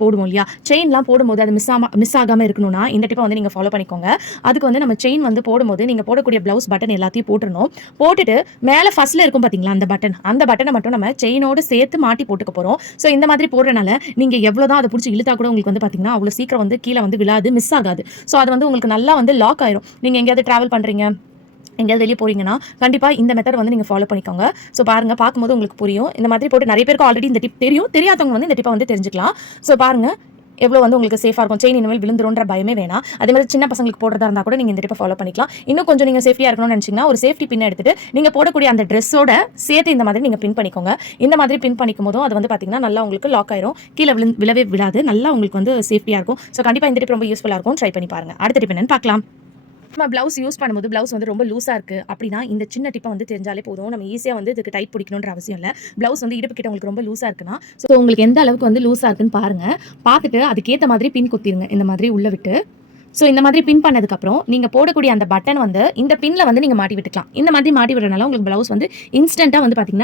போடுவோம் இல்லையா, செயின்லாம் போடும்போது அது மிஸ் ஆகாம இருக்கணும்னா இந்த டிப்பை வந்து நீங்க ஃபாலோ பண்ணிக்கோங்க. அதுக்கு வந்து நம்ம செயின் வந்து போடும்போது நீங்க போடக்கூடிய பிளவுஸ் பட்டன் எல்லாத்தையும் போட்டுறணும். போட்டுட்டு மேல ஃபர்ஸ்ட்ல இருக்கும் பாத்தீங்களா அந்த பட்டனை மட்டும் நம்ம செயினோட சேர்த்து மாட்டி போட்டுக்க போறோம். ஸோ இந்த மாதிரி போடுறனால நீங்க எவ்வளவுதான் அதை பிடிச்சி இழுத்தா கூட உங்களுக்கு வந்து பாத்தீங்கன்னா அவ்வளவு சீக்கிரம் வந்து கீழே வந்து விழாது, மிஸ் ஆகாது. ஸோ அது வந்து உங்களுக்கு நல்லா வந்து லாக் ஆயிரும். நீங்க எங்கேயாவது டிராவல் பண்றீங்க, எங்கேயாவது வெளியே போறீங்கன்னா கண்டிப்பா இந்த மெத்தட் வந்து நீங்க ஃபாலோ பண்ணிக்கோங்க. ஸோ பாருங்க, பார்க்கும்போது உங்களுக்கு புரியும். இந்த மாதிரி போட்டு நிறைய பேருக்கு ஆல்ரெடி இந்த டிப் தெரியும், தெரியாதவங்க வந்து இந்த டிப்பை வந்து தெரிஞ்சுக்கலாம். ஸோ பாருங்க எவ்வளோ வந்து உங்களுக்கு சேஃபாக இருக்கும். செயின் இனிமேல் விழுந்துருன்ற பயமே வேணாம். அதே மாதிரி சின்ன பசங்களுக்கு போடுறதா இருந்தால் கூட நீங்கள் இந்த டிப்பை ஃபாலோ பண்ணிக்கலாம். இன்னும் கொஞ்சம் நீங்கள் சேஃப்டியாக இருக்கணும்னு நினச்சிங்கன்னா ஒரு சேஃப்டி பின் எடுத்துட்டு நீங்கள் போடக்கூடிய அந்த ட்ரெஸ்ஸோட சேர்த்து இந்த மாதிரி நீங்கள் பின் பண்ணிக்கோங்க. இந்த மாதிரி பின் பண்ணிக்கும் போதும் அது வந்து பார்த்தீங்கன்னா நல்லா உங்களுக்கு லாக் ஆயிரும், கீழே விழவே விழாது, நல்லா உங்களுக்கு வந்து சேஃப்டியாக இருக்கும். ஸோ கண்டிப்பாக இந்த டிப் ரொம்ப யூஸ்ஃபுல்லாக இருக்கும், ட்ரை பண்ணி பாருங்க. அடுத்த டிப் என்னன்னு பார்க்கலாம். நம்ம பிளவுஸ் யூஸ் பண்ணும்போது பிளவுஸ் வந்து ரொம்ப லூஸாக இருக்குது அப்படின்னா இந்த சின்ன டிப்பை வந்து தெரிஞ்சாலே போதும். நம்ம ஈஸியாக வந்து இதுக்கு டைட் பிடிக்கணுன்ற அவசியம் இல்லை. பிளவுஸ் வந்து இடுப்பு கிட்ட உங்களுக்கு ரொம்ப லூஸாக இருக்குன்னா, ஸோ உங்களுக்கு எந்த அளவுக்கு வந்து லூஸாக இருக்குன்னு பாருங்க. பார்த்துட்டு அதுக்கேற்ற மாதிரி பின் குத்திருங்க, இந்த மாதிரி உள்ள விட்டு. ஸோ இந்த மாதிரி பின் பண்ணதுக்கப்புறம் நீங்கள் போடக்கூடிய அந்த பட்டன் வந்து இந்த பின்ல வந்து நீங்கள் மாட்டி விட்டுக்கலாம். இந்த மாதிரி மாட்டி விடுறதுனால உங்களுக்கு பிளவுஸ் வந்து இன்ஸ்டன்ட்டாக வந்து பார்த்தீங்கன்னா